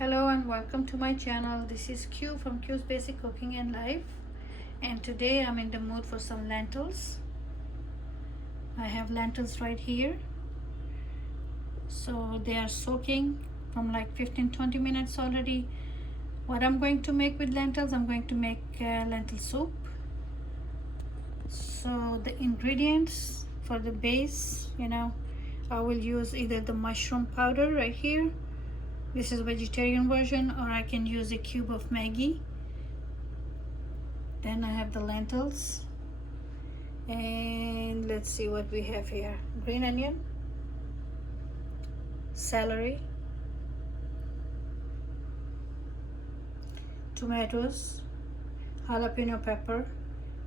Hello and welcome to my channel. This is Q from Q's Basic Cooking and Life, and today I'm in the mood for some lentils. I have lentils right here, so they are soaking from like 15-20 minutes already. What I'm going to make with lentils, I'm going to make lentil soup. So the ingredients for the base, I will use either the mushroom powder right here. This is vegetarian version, or I can use a cube of Maggi. Then I have the lentils, and let's see what we have here. Green onion, celery, tomatoes, jalapeno pepper,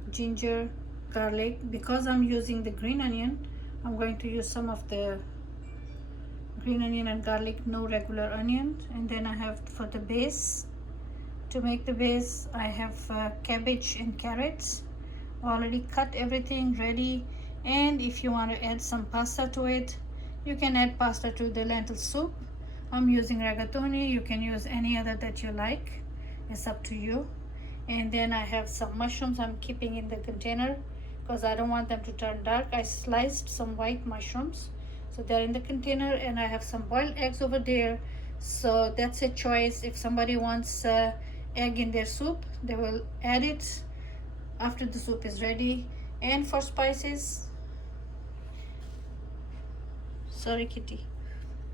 ginger, garlic. Because I'm using the green onion, I'm going to use some of the green onion and garlic, no regular onion. And then I have, for the base, to make the base, I have cabbage and carrots already cut, everything ready. And if you want to add some pasta to it, you can add pasta to the lentil soup. I'm using rigatoni. You can use any other that you like, it's up to you. And then I have some mushrooms I'm keeping in the container because I don't want them to turn dark. I sliced some white mushrooms, so they're in the container. And I have some boiled eggs over there, so that's a choice. If somebody wants egg in their soup, they will add it after the soup is ready. And for spices, sorry kitty,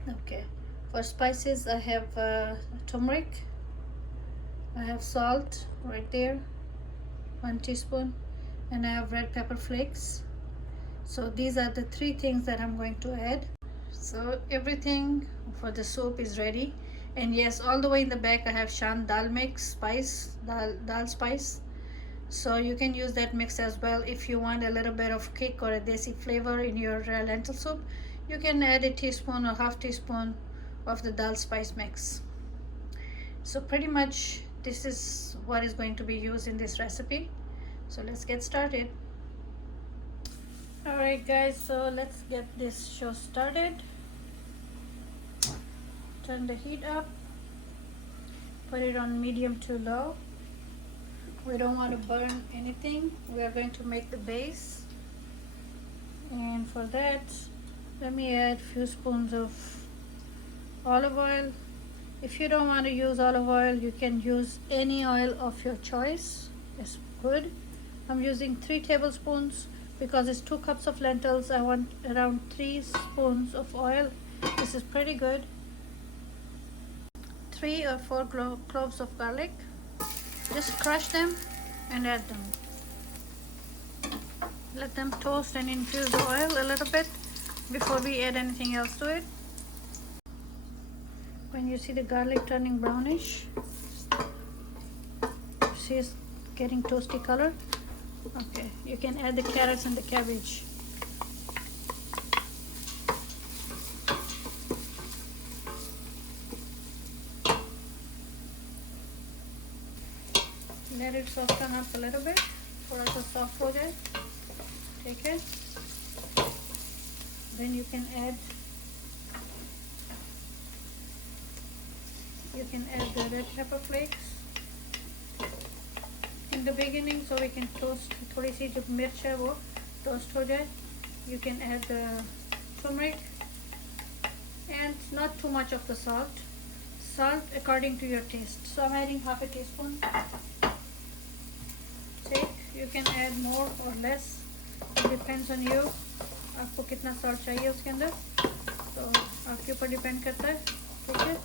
okay, for spices I have turmeric, I have salt right there, 1 teaspoon, and I have red pepper flakes. So these are the 3 things that I'm going to add. So everything for the soup is ready. And yes, all the way in the back I have Shan Dal mix spice, dal spice. So you can use that mix as well. If you want a little bit of kick or a desi flavor in your lentil soup, you can add a teaspoon or half teaspoon of the dal spice mix. So pretty much this is what is going to be used in this recipe. So let's get started. Alright guys, so let's get this show started. Turn the heat up, put it on medium to low. We don't want to burn anything. We are going to make the base, and for that let me add a few spoons of olive oil. If you don't want to use olive oil, you can use any oil of your choice, it's good. I'm using 3 tablespoons because it's 2 cups of lentils. I want around 3 spoons of oil. This is pretty good. 3 or 4 cloves of garlic. Just crush them and add them. Let them toast and infuse the oil a little bit before we add anything else to it. When you see the garlic turning brownish, see it's getting toasty color, okay, you can add the carrots and the cabbage. Let it soften up a little bit, थोड़ा सा soft हो जाए, ठीक है. Then you can add the red pepper flakes in the beginning, so we can toast. थोड़ी सी जो मिर्च है वो toast हो जाए. You can add the turmeric and not too much of the salt. Salt according to your taste. So I'm adding half a teaspoon. You can add more or less, it depends on you. आपको कितना salt चाहिए उसके अंदर, तो आपके ऊपर depend करता है, ठीक है.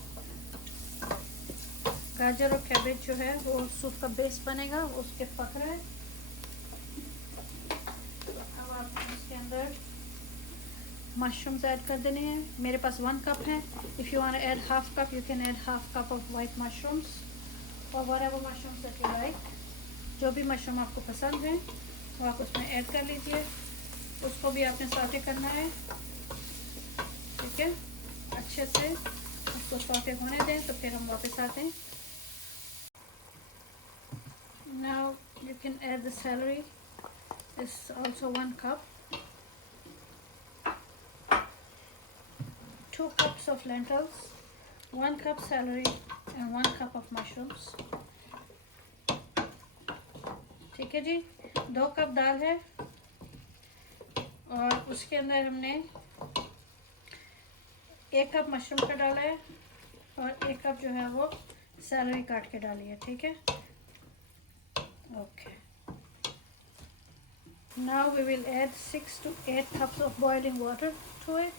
गाजर और कैबेज जो है वो सूप का बेस बनेगा, उसके पक रहा है. अब आप इसके अंदर मशरूम्स ऐड कर देने हैं. मेरे पास 1 कप है. If you want to add half cup, you can add half cup of white mushrooms और whatever mushrooms that you like. जो भी मशरूम आपको पसंद है वो आप उसमें ऐड कर लीजिए. उसको भी आपने सौटे करना है, ठीक है. अच्छे से उसको सौटे होने दें, तो फिर हम वापस आते हैं. Now you can add the celery. It's also 1 cup. 2 cups of lentils, 1 cup celery, and 1 cup of mushrooms. ठीक है जी, 2 कप दाल है और उसके अंदर हमने 1 कप मशरूम का डाला है और 1 कप जो है वो सैलरी काट के डाली है। ठीक है, okay. Now we will add 6 to 8 cups of boiling water to it.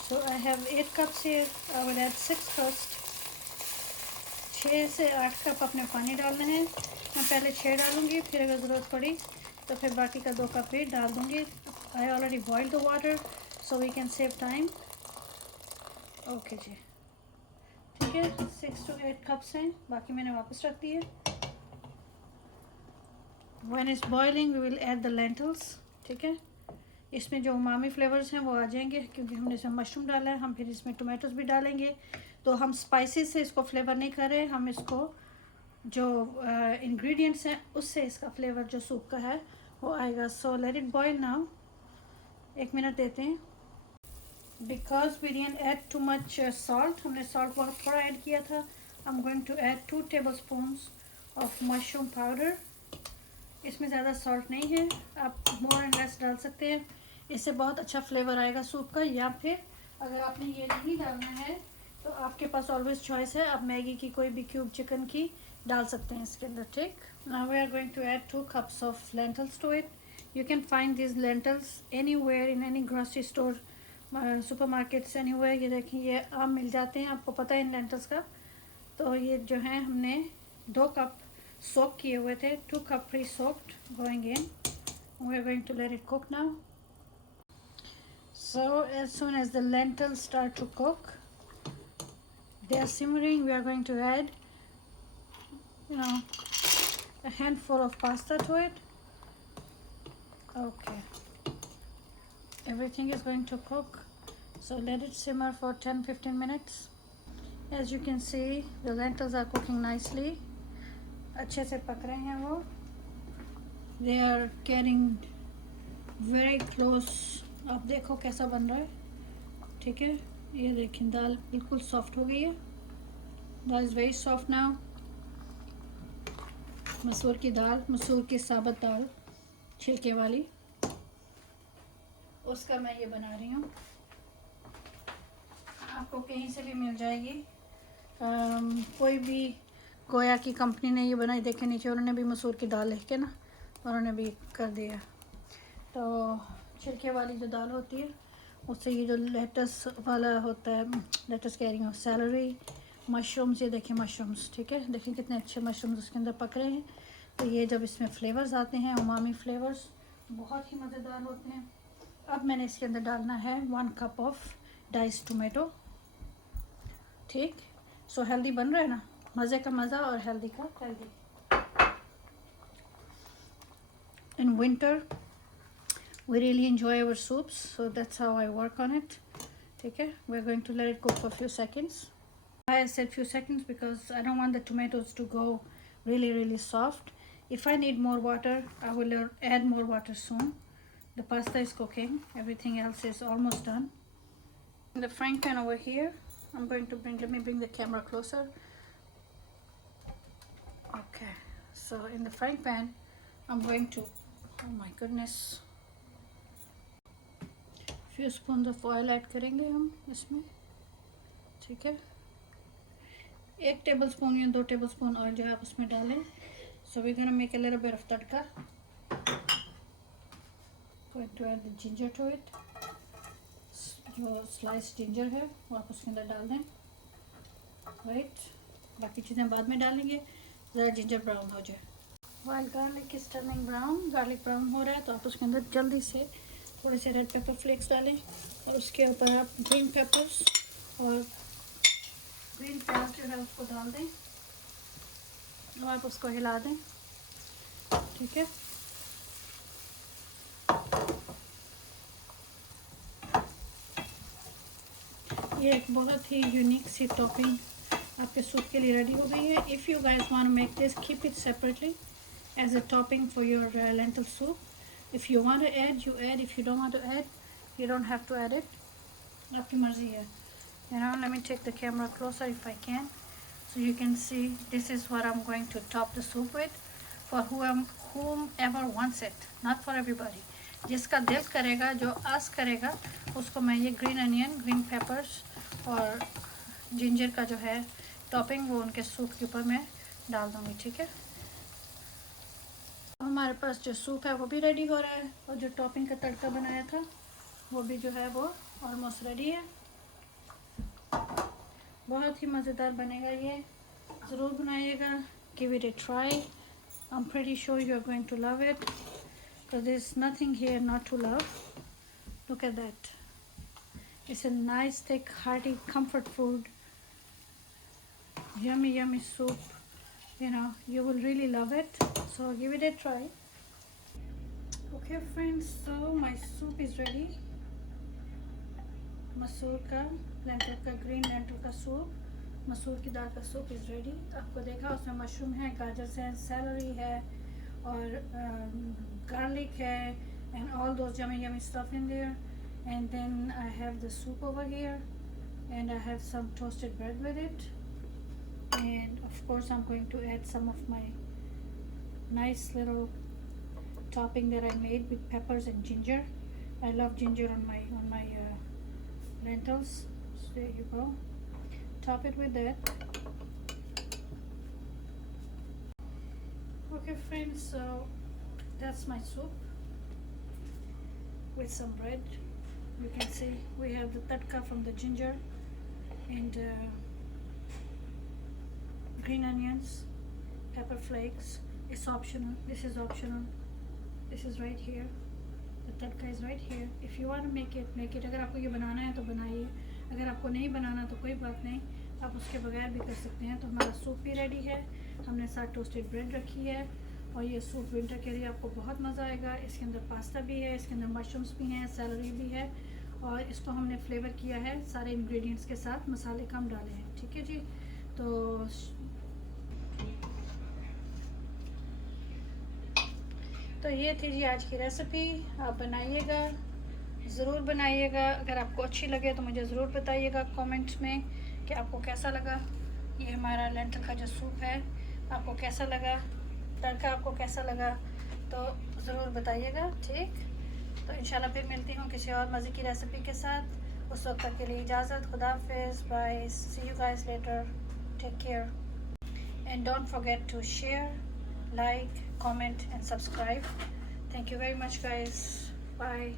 So I have 8 cups here. I will add 6 first. 6 से 8 कप अपने पानी डालना है। मैं पहले 6 डालूँगी, फिर अगर ज़रूरत पड़ी तो फिर बाकी का 2 कप भी डाल दूँगी। I already boiled the water so we can save time. Okay जी, ठीक है। 6 to 8 कप्स हैं, बाकी मैंने वापस रख दिए। When it's boiling we will add the lentils. ठीक है, इसमें जो उमामी फ्लेवर्स हैं वो आ जाएंगे क्योंकि हमने इसमें मशरूम डाला है। हम फिर इसमें टोमेटोज भी डालेंगे, तो हम स्पाइसेस से इसको फ्लेवर नहीं कर रहे, हम इसको जो इंग्रेडिएंट्स हैं उससे इसका फ्लेवर जो सूप का है वो आएगा। So let it boil now. 1 minute देते हैं। Because we didn't add too much salt, हमने सॉल्ट बहुत थोड़ा ऐड किया था। I am going to add 2 tablespoons of mushroom powder. इसमें ज़्यादा सॉल्ट नहीं है, आप मोर एंड लेस डाल सकते हैं, इससे बहुत अच्छा फ्लेवर आएगा सूप का। या फिर अगर आपने ये नहीं डालना है तो आपके पास ऑलवेज चॉइस है, आप मैगी की कोई भी क्यूब चिकन की डाल सकते हैं इसके अंदर। ठीक, now we are going to add 2 cups of lentils to it. You can find this lentils anywhere in any grocery store, supermarkets anywhere. ये देखिए, ये आम मिल जाते हैं, आपको पता है इन लेंटल्स का। तो ये जो है हमने 2 कप सोक किए हुए थे, 2 cup pre-soaked going in. We are going to let it cook now. So as soon as the lentils start to cook, they are simmering, we are going to add, a handful of pasta to it. Okay, everything is going to cook, so let it simmer for 10-15 minutes. As you can see, the lentils are cooking nicely. अच्छे से पक रहे हैं वो। They are getting very close. आप देखो कैसा बन रहा है। ठीक है, ये देखिए दाल बिल्कुल सॉफ्ट हो गई है। दाल इज़ वेरी सॉफ्ट नाउ। मसूर की दाल, मसूर की साबुत दाल छिलके वाली, उसका मैं ये बना रही हूँ। आपको कहीं से भी मिल जाएगी, कोई भी गोया की कंपनी ने ये बनाई। देखे नीचे उन्होंने भी मसूर की दाल लिख के ना उन्होंने भी कर दिया। तो छिलके वाली जो दाल होती है उससे ये जो लेटस वाला होता है, लेटस कह रही हूँ, सैलरी, मशरूम्स, ये देखिए मशरूम्स। ठीक है, देखिए कितने अच्छे मशरूम्स उसके अंदर पक रहे हैं। तो ये जब इसमें फ्लेवर्स आते हैं, उमामी फ्लेवर्स, बहुत ही मज़ेदार होते हैं। अब मैंने इसके अंदर डालना है 1 cup ऑफ डाइस्ड टोमेटो। ठीक, सो हेल्दी बन रहा है ना, मज़े का मज़ा और हेल्दी का healthy. In winter we really enjoy our soups, so that's how I work on it. ठीक है, we're going to let it cook for a few seconds. I said few seconds because I don't want the tomatoes to go really soft. If I need more water, I will add more water soon. The pasta is cooking, everything else is almost done. In the frying pan over here, I'm going to let me bring the camera closer. Okay, so in the frying pan I'm going to, oh my goodness, few spoons of oil add करेंगे हम इसमें। ठीक है, 1 tablespoon या 2 tablespoon oil जो है आप उसमें डालें। So we're gonna make a little bit of tadka. Going to add the ginger to it, जो sliced ginger है वो आप उसके अंदर डाल दें। राइट, बाकी चीज़ें बाद में डालेंगे, ज़रा जिंजर ब्राउन हो जाए। While garlic is turning brown, garlic brown हो रहा है तो आप उसके अंदर जल्दी से थोड़े से रेड पेपर फ्लेक्स डालें और उसके ऊपर आप ग्रीन पेपर्स और ग्रीन प्याज जो है उसको डाल दें और आप उसको हिला दें। ठीक है, ये एक बहुत ही यूनिक सी टॉपिंग आपके सूप के लिए रेडी हो गई है। If you guys want to make this, keep it separately as a topping for your lentil soup. If you want to add, you add, if you don't want to add, you don't have to add it, आपकी मर्ज़ी है। You know, let me take the camera closer if I can, so you can see this is what I'm going to top the soup with for whomever wants it, not for everybody. जिसका दिल करेगा, जो आस करेगा, उसको मैं ये green onion, green papers और ginger का जो है टॉपिंग वो उनके सूप के ऊपर मैं डाल दूँगी, ठीक है। हमारे पास जो सूप है वो भी रेडी हो रहा है और जो टॉपिंग का तड़का बनाया था वो भी जो है वो ऑलमोस्ट रेडी है। बहुत ही मज़ेदार बनेगा ये, ज़रूर बनाइएगा, give it a try. I am pretty sure you are going to love it because there is nothing here not to love. Look at that. It's a nice thick hearty comfort food, yummy soup. You know, you will really love it, so give it a try. Okay friends, so my soup is ready. मसूर का, lentil का, green lentil का soup, मसूर की दाल का soup is ready. आपको देखा उसमें मशरूम है, गाजर है, सैलरी है और garlic है and all those yummy stuff in there. And then I have the soup over here and I have some toasted bread with it, and of course I'm going to add some of my nice little topping that I made with peppers and ginger. I love ginger on my lentils, so there you go. Top it with that. Okay friends, so that's my soup with some bread. You can see we have the tadka from the ginger and green onions, pepper flakes. It's optional. This is optional. This is right here. The tadka is right here. If you want to make it, make it. अगर आपको ये बनाना है तो बनाइए, अगर आपको नहीं बनाना तो कोई बात नहीं, आप उसके बगैर भी कर सकते हैं। तो हमारा सूप भी रेडी है, हमने साथ टोस्टेड ब्रेड रखी है और ये सूप विंटर के लिए आपको बहुत मज़ा आएगा। इसके अंदर पास्ता भी है, इसके अंदर मशरूम्स भी हैं, सैलरी भी है और इसको हमने फ्लेवर किया है सारे इंग्रेडिएंट्स के साथ, मसाले कम डाले हैं, ठीक है जी। तो ये थी जी आज की रेसिपी। आप बनाइएगा, ज़रूर बनाइएगा। अगर आपको अच्छी लगे तो मुझे ज़रूर बताइएगा कमेंट्स में कि आपको कैसा लगा। ये हमारा लेंटिल का जो सूप है आपको कैसा लगा, तड़का आपको कैसा लगा, तो ज़रूर बताइएगा, ठीक। तो इंशाल्लाह फिर मिलती हूँ किसी और मज़े की रेसिपी के साथ। उस वक्त तक के लिए इजाज़त, खुदा हाफिज़, bye, see you guys later, take care and don't forget to share, like, comment and subscribe. Thank you very much guys. Bye.